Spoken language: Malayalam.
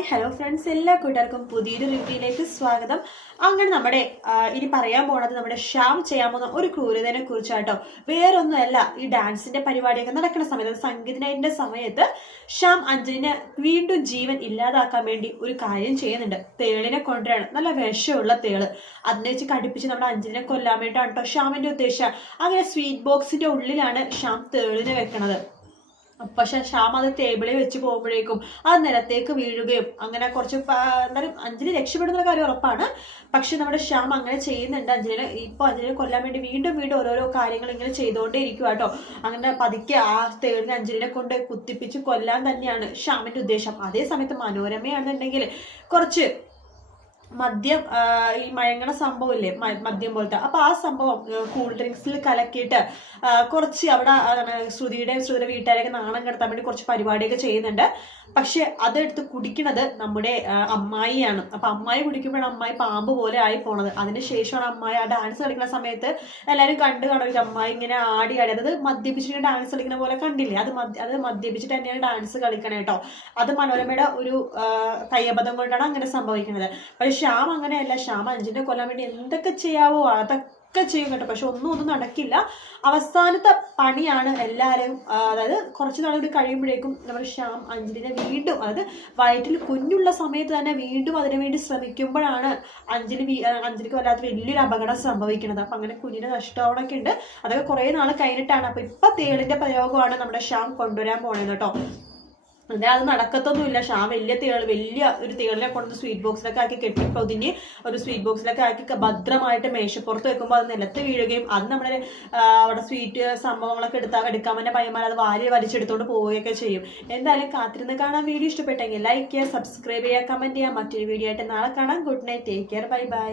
ഹായ് ഹലോ ഫ്രണ്ട്സ്, എല്ലാ കൂട്ടുകാർക്കും പുതിയൊരു റിവ്യൂയിലേക്ക് സ്വാഗതം. അങ്ങനെ നമ്മുടെ ഇനി പറയാൻ പോണത് നമ്മുടെ ശ്യാം ചെയ്യാൻ പോകുന്ന ഒരു ക്രൂരതയെ കുറിച്ചാട്ടോ. വേറൊന്നുമല്ല, ഈ ഡാൻസിന്റെ പരിപാടിയൊക്കെ നടക്കുന്ന സമയത്ത്, സംഗീത നൈറ്റിന്റെ സമയത്ത് ശ്യാം അഞ്ജലിനെ വീണ്ടും ജീവൻ ഇല്ലാതാക്കാൻ വേണ്ടി ഒരു കാര്യം ചെയ്യുന്നുണ്ട്. തേളിനെ കൊണ്ടുവരാണ്, നല്ല വിഷമുള്ള തേള്. അതിനെ വെച്ച് കടുപ്പിച്ച് നമ്മുടെ അഞ്ജലിനെ കൊല്ലാൻ വേണ്ടിയിട്ടാണ് കേട്ടോ ശ്യാമിന്റെ ഉദ്ദേശം. അങ്ങനെ സ്വീറ്റ് ബോക്സിന്റെ ഉള്ളിലാണ് ശ്യാം തേളിനെ വെക്കണത്. പക്ഷെ ശ്യാം അത് ടേബിളിൽ വെച്ച് പോകുമ്പോഴേക്കും അത് നിലത്തേക്ക് വീഴുകയും അങ്ങനെ കുറച്ച് എന്തായാലും അഞ്ജലി രക്ഷപ്പെടുന്ന കാര്യം ഉറപ്പാണ്. പക്ഷെ നമ്മുടെ ശ്യാം അങ്ങനെ ചെയ്യുന്നുണ്ട്. അഞ്ജലിനെ കൊല്ലാൻ വേണ്ടി വീണ്ടും വീണ്ടും ഓരോരോ കാര്യങ്ങൾ ഇങ്ങനെ ചെയ്തുകൊണ്ടേ ഇരിക്കുക കേട്ടോ. അങ്ങനെ പതുക്കെ ആ തേളിനെ അഞ്ജലിനെ കൊണ്ട് കുത്തിപ്പിച്ച് കൊല്ലാൻ തന്നെയാണ് ശ്യാമിന്റെ ഉദ്ദേശം. അതേ സമയത്ത് മനോരമയാണെന്നുണ്ടെങ്കിൽ കുറച്ച് മദ്യം, ഈ മയങ്ങണ സംഭവം ഇല്ലേ, മദ്യം പോലത്തെ, അപ്പൊ ആ സംഭവം കൂൾ ഡ്രിങ്ക്സിൽ കലക്കിയിട്ട് കുറച്ച് അവിടെ ശ്രുതിയുടെ വീട്ടുകാരെയൊക്കെ നാണം കടത്താൻ വേണ്ടി കുറച്ച് പരിപാടിയൊക്കെ ചെയ്യുന്നുണ്ട്. പക്ഷെ അതെടുത്ത് കുടിക്കണത് നമ്മുടെ അമ്മായിയാണ്. അപ്പൊ അമ്മായി കുടിക്കുമ്പോഴാണ് അമ്മായി പാമ്പ് പോലെ ആയി പോണത്. അതിനുശേഷമാണ് അമ്മായി ആ ഡാൻസ് കളിക്കുന്ന സമയത്ത് എല്ലാവരും കണ്ടു കാണും, അമ്മായി ഇങ്ങനെ ആടി അത് മദ്യപിച്ചിട്ട് ഡാൻസ് കളിക്കുന്ന പോലെ കണ്ടില്ലേ, അത് മദ്യപിച്ചിട്ട് തന്നെയാണ് ഡാൻസ് കളിക്കണേ കേട്ടോ. അത് മനോരമയുടെ ഒരു കയ്യബദ്ധം കൊണ്ടാണ് അങ്ങനെ സംഭവിക്കുന്നത്. പക്ഷെ ശ്യാം അങ്ങനെയല്ല. ശ്യാം അഞ്ജലിനെ കൊല്ലാൻ വേണ്ടി എന്തൊക്കെ ചെയ്യാവോ അതൊക്കെ ചെയ്യും കേട്ടോ. പക്ഷെ ഒന്നും നടക്കില്ല. അവസാനത്തെ പണിയാണ് എല്ലാവരും, അതായത് കുറച്ച് നാൾ കൂടി കഴിയുമ്പോഴേക്കും നമ്മുടെ ശ്യാം അഞ്ജലിനെ വീണ്ടും, അതായത് വയറ്റിൽ കുഞ്ഞുള്ള സമയത്ത് തന്നെ വീണ്ടും അതിനുവേണ്ടി ശ്രമിക്കുമ്പോഴാണ് അഞ്ജലിക്ക് വല്ലാത്ത വലിയൊരു അപകടം സംഭവിക്കുന്നത്. അപ്പൊ അങ്ങനെ കുഞ്ഞിനെ നഷ്ടമാവണൊക്കെ ഉണ്ട്. അതൊക്കെ കുറെ നാൾ കഴിഞ്ഞിട്ടാണ്. അപ്പൊ ഇപ്പൊ തേളിന്റെ പ്രയോഗമാണ് നമ്മുടെ ശ്യാം കൊണ്ടുവരാൻ പോണത് കേട്ടോ. എന്നാൽ അത് നടക്കത്തൊന്നുമില്ല. ശ്യാം വലിയ ഒരു തേളിനെ കൊണ്ടുവന്ന് സ്വീറ്റ് ബോക്സിലൊക്കെ ആക്കി കെട്ടിപ്പൊതിഞ്ഞ് ഒരു സ്വീറ്റ് ബോക്സിലൊക്കെ ആക്കി ഭദ്രമായിട്ട് മേശപ്പുറത്ത് വെക്കുമ്പോൾ അത് നിലത്ത് വീഴുകയും അത് നമ്മുടെ അവിടെ സ്വീറ്റ് സംഭവങ്ങളൊക്കെ എടുക്കാൻ തന്നെ പയ്യന്മാർ അത് വലിച്ചെടുത്തോണ്ട് പോവുകയൊക്കെ ചെയ്യും. എന്തായാലും കാത്തിരുന്ന് കാണാൻ. വീഡിയോ ഇഷ്ടപ്പെട്ടെങ്കിൽ ലൈക്ക് ചെയ്യുക, സബ്സ്ക്രൈബ് ചെയ്യുക, കമന്റ് ചെയ്യുക. മറ്റൊരു വീഡിയോ ആയിട്ട് നാളെ കാണാം. Good night, take care, bye bye.